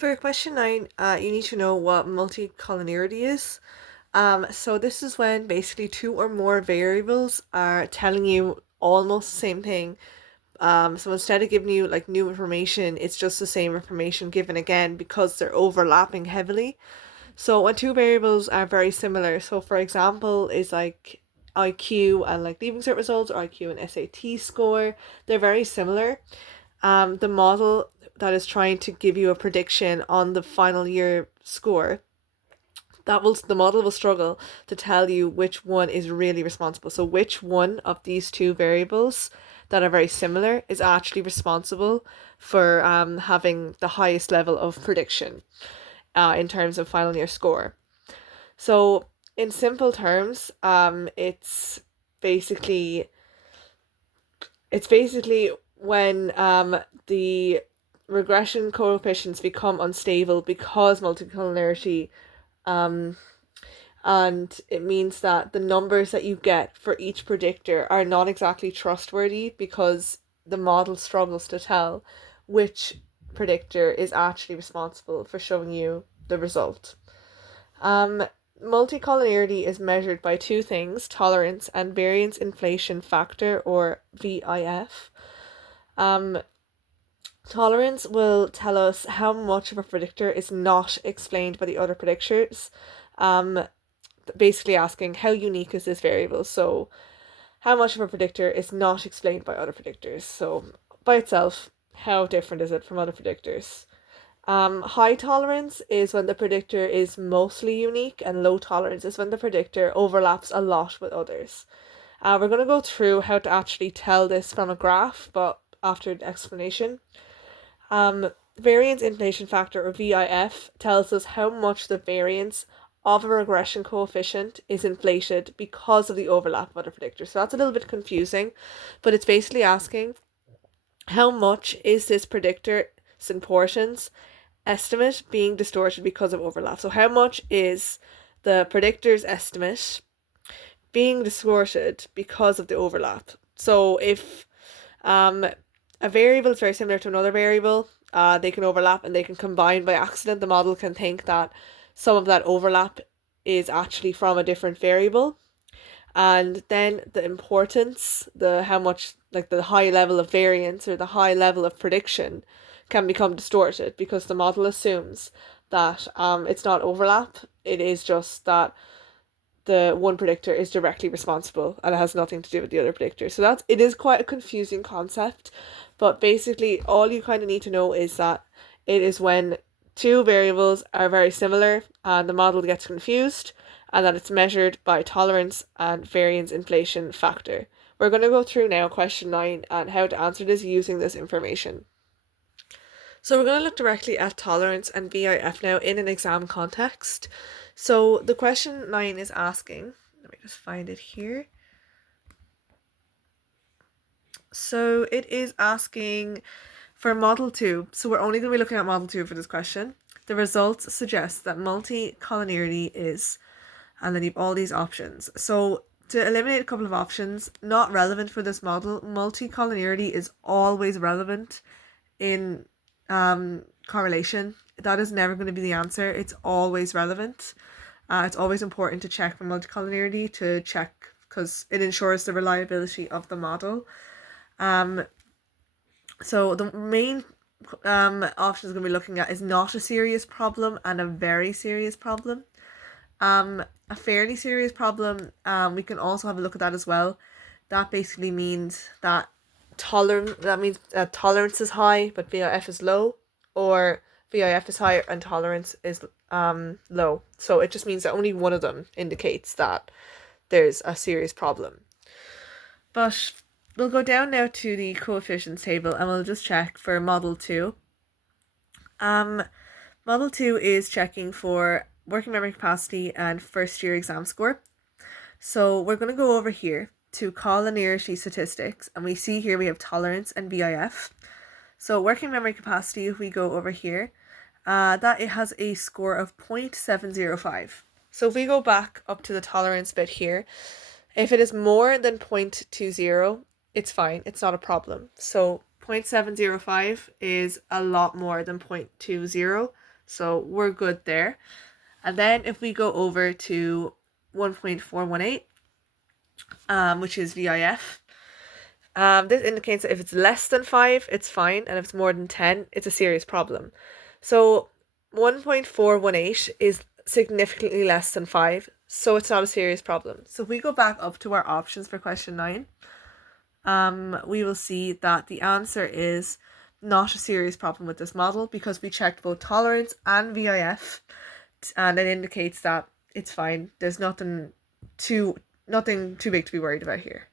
For question 9, you need to know what multicollinearity is. So this is when basically two or more variables are telling you almost the same thing. So instead of giving you like new information, it's just the same information given again because they're overlapping heavily. So when two variables are very similar, so for example, is like IQ and like leaving cert results or IQ and SAT score, they're very similar. The model that is trying to give you a prediction on the final year score, the model will struggle to tell you which one is really responsible. So which one of these two variables that are very similar is actually responsible for having the highest level of prediction in terms of final year score. So in simple terms, basically it's basically when the regression coefficients become unstable because multicollinearity, um, and it means that the numbers that you get for each predictor are not exactly trustworthy because the model struggles to tell which predictor is actually responsible for showing you the result. Um, Multicollinearity is measured by two things: tolerance and variance inflation factor, or VIF. Um, Tolerance will tell us how much of a predictor is not explained by the other predictors. Um, Basically asking how unique is this variable. So, how much of a predictor is not explained by other predictors. So, by itself, how different is it from other predictors? High tolerance is when the predictor is mostly unique, and low tolerance is when the predictor overlaps a lot with others. We're going to go through how to actually tell this from a graph, but after the explanation. Variance inflation factor, or VIF, tells us how much the variance of a regression coefficient is inflated because of the overlap of other predictors. So that's a little bit confusing, but it's basically asking how much is this predictor's importance estimate being distorted because of overlap. So how much is the predictor's estimate being distorted because of the overlap? So if um, a variable is very similar to another variable, they can overlap and they can combine by accident. The model can think that some of that overlap is actually from a different variable. And then the importance, the how much, like the high level of variance or the high level of prediction, can become distorted because the model assumes that it's not overlap, it is just that the one predictor is directly responsible and it has nothing to do with the other predictor. So it is quite a confusing concept, but basically all you kind of need to know is that it is when two variables are very similar and the model gets confused, and that it's measured by tolerance and variance inflation factor. We're going to go through now question 9 and how to answer this using this information. So we're going to look directly at tolerance and VIF now in an exam context. So the question 9 is asking, let me just find it here. So it is asking for Model 2. So we're only going to be looking at Model 2 for this question. The results suggest that multicollinearity is, and then you have all these options. So to eliminate a couple of options, not relevant for this model, multicollinearity is always relevant in correlation. That is never going to be the answer. It's always relevant. It's always important to check for multicollinearity to check because it ensures the reliability of the model. So the main options we're going to be looking at is not a serious problem and a very serious problem. A fairly serious problem, we can also have a look at that as well. That basically means that tolerance is high but VIF is low, or VIF is high and tolerance is low. So it just means that only one of them indicates that there's a serious problem. But we'll go down now to the coefficients table and we'll just check for Model 2. Model 2 is checking for working memory capacity and first year exam score. So we're going to go over here to collinearity statistics, and we see here we have tolerance and VIF. So working memory capacity, if we go over here, that it has a score of 0.705. So if we go back up to the tolerance bit here, if it is more than 0.20, it's fine, it's not a problem. So 0.705 is a lot more than 0.20. So we're good there. And then if we go over to 1.418, which is VIF, this indicates that if it's less than 5, it's fine, and if it's more than 10, it's a serious problem. So 1.418 is significantly less than 5, so it's not a serious problem. So if we go back up to our options for question 9, we will see that the answer is not a serious problem with this model because we checked both tolerance and VIF, and it indicates that it's fine. There's nothing too big to be worried about here.